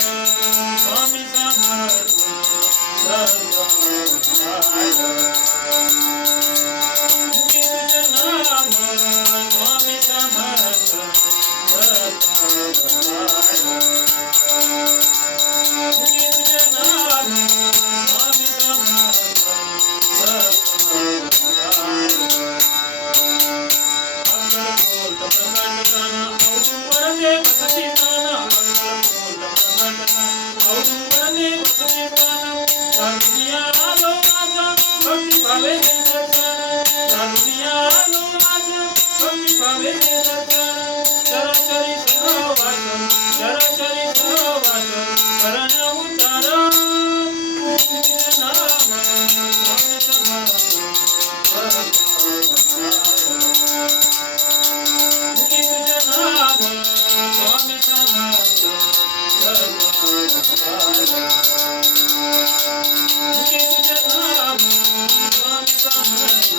स्वामी समर्थ दत्तावतार मुखी तुझे नाम स्वामी समर्थ दत्तावतार मुखी तुझे नाम स्वामी समर्थ दत्तावतार अक्कलकोट प्रकटताना औदुंबर वसती प्राण अक्कलकोट प्रकटताना औदुंबर वसती प्राण जानुनिया आलो माझा भक्ती भावे दे दर्शन जानुनिया आलो माझा भक्ती भावे दे दर्शन चराचरी सहवास चराचरी सहवास करण उद्धार तुझे नाम स्वामी समर्थ मुखी तुझे नाम स्वामी समर्थ दत्तावतार मुखी तुझे नाम स्वामी समर्थ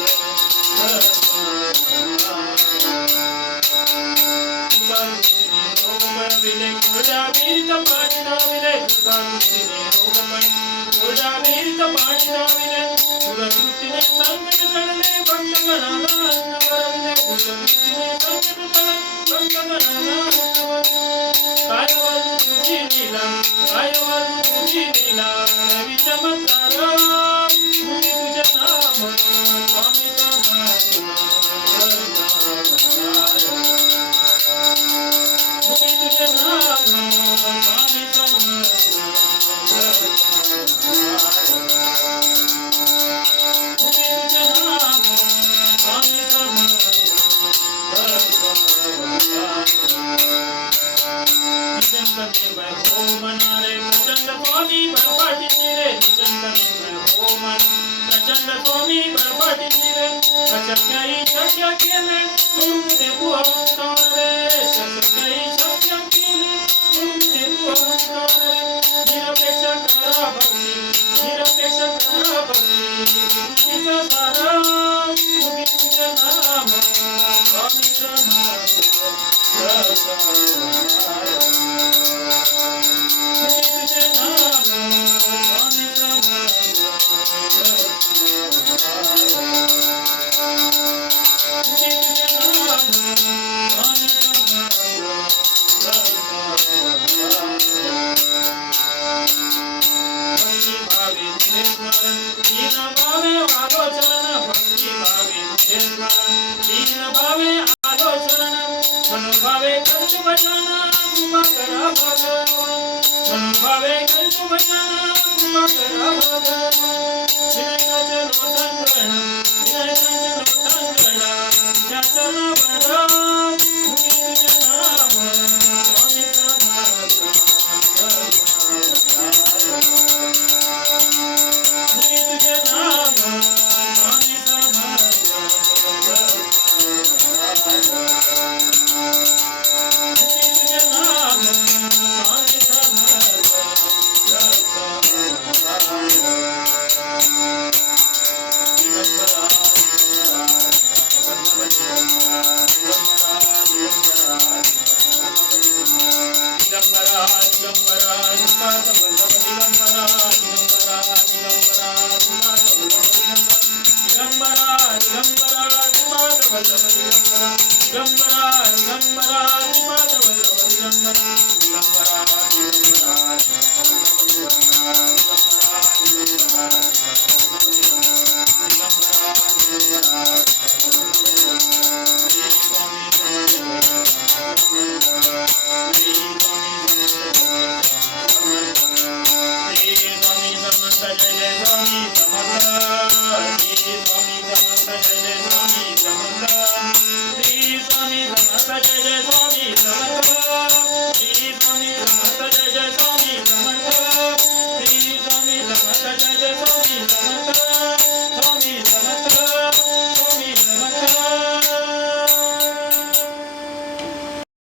तुकारुतीने रोग बळविले कोरड्या विहिरीत पाणी धाविले तुकारुतीने रोग कोरड्या पाणी धाविले कुलवृत्तीने संकट टळले भक्तगणाला अन्न वरविले कुलवृत्तीने संकट टळले भक्तगणाला अन्न वरविले काय वर्णू तुझी लीला काय वर्णू तुझी लीला नवी चमत्कार मुखी तुझे नाम स्वामी समर्थ दत्तावतार मुखी तुझे नाम स्वामी समर्थ दत्तावतार मुखी तुझे नाम स्वामी समर्थ दत्तावतार निचंत निर्भय हो मनारे प्रचंड स्वामी बळपाटीची रे निचंत निर्भय हो मन प्रचंड स्वामी बळपाटीची रे अशक्यही शक्य केले सोडून दे तू अहंकार रे अशक्यही शक्य केले सोडून दे तू अहंकार रे निरपेक्ष करा भक्ती निरपेक्ष करा भक्ती तुझीचा सारा मुखी तुझे नाम स्वामी समर्थ दत्तावतार मुखी तुझे नाम स्वामी समर्थ दत्तावतार मुखी तुझे नाम स्वामी समर्थ दत्तावतार भक्ती भावे तुझे स्मरण दीन भावे आलोचन भक्ती भावे तुझे स्मरण दीन भावे आलोचन मनोभावे करतु भजन कृपा करा भगवान मनोभावे करतु भजन कृपा करा भगवान विनयाचे लोटन करण विनयाचे लोटन करण तुझ्या चरणावर मुखी तुझे नाम स्वामी समर्थ दत्तावतार मुखी तुझे नाम स्वामी समर्थ दत्तावतार मुखी तुझे नाम स्वामी समर्थ जय जय स्वामी